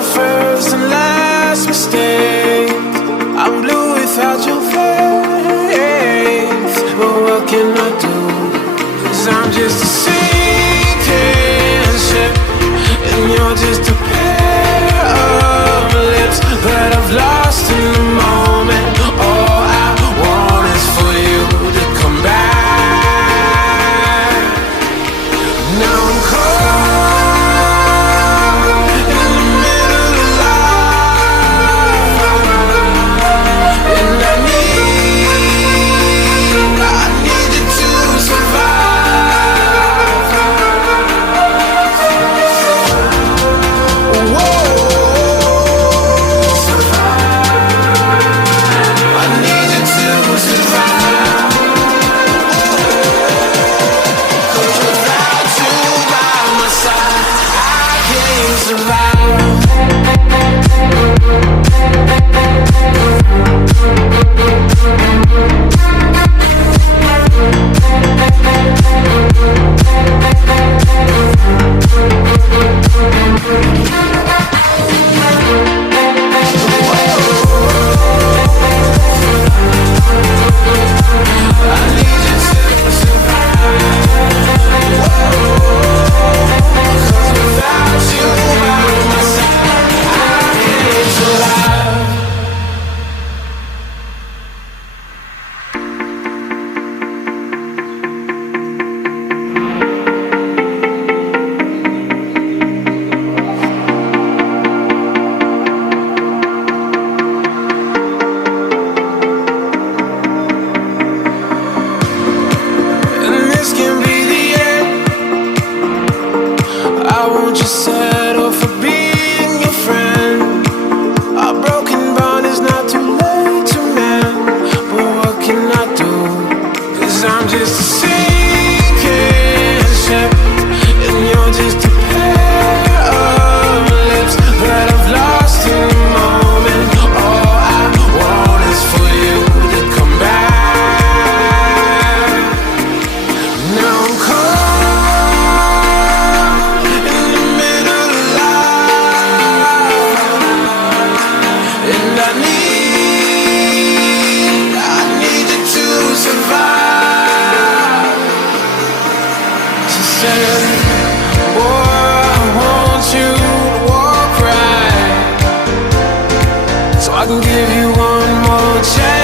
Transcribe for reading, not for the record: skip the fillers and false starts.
my first and last mistake. I'm blue without your face, but what can I do? 'Cause I'm just a sinking ship, and you're just a pair of lips that I've lost in the moment. All I want is for you to come back. Now I'm caught in the middle of life, and I need you to survive. Whoa, I need you to survive. 'Cause without you by my side, I can't survive. I need you to survive. 'Cause without you by my side, I can't survive. And this can be the end. I won't just settle for being your friend. Our broken bond is not too late to mend, but what can I do? 'Cause I'm just a sinking ship, and you're just a pair of lips that I've lost in the moment. All I want is for you to come back. Now I'm caught in the middle of life, and I need you to survive. She said, boy, I want you to walk right, so I can give you one more chance.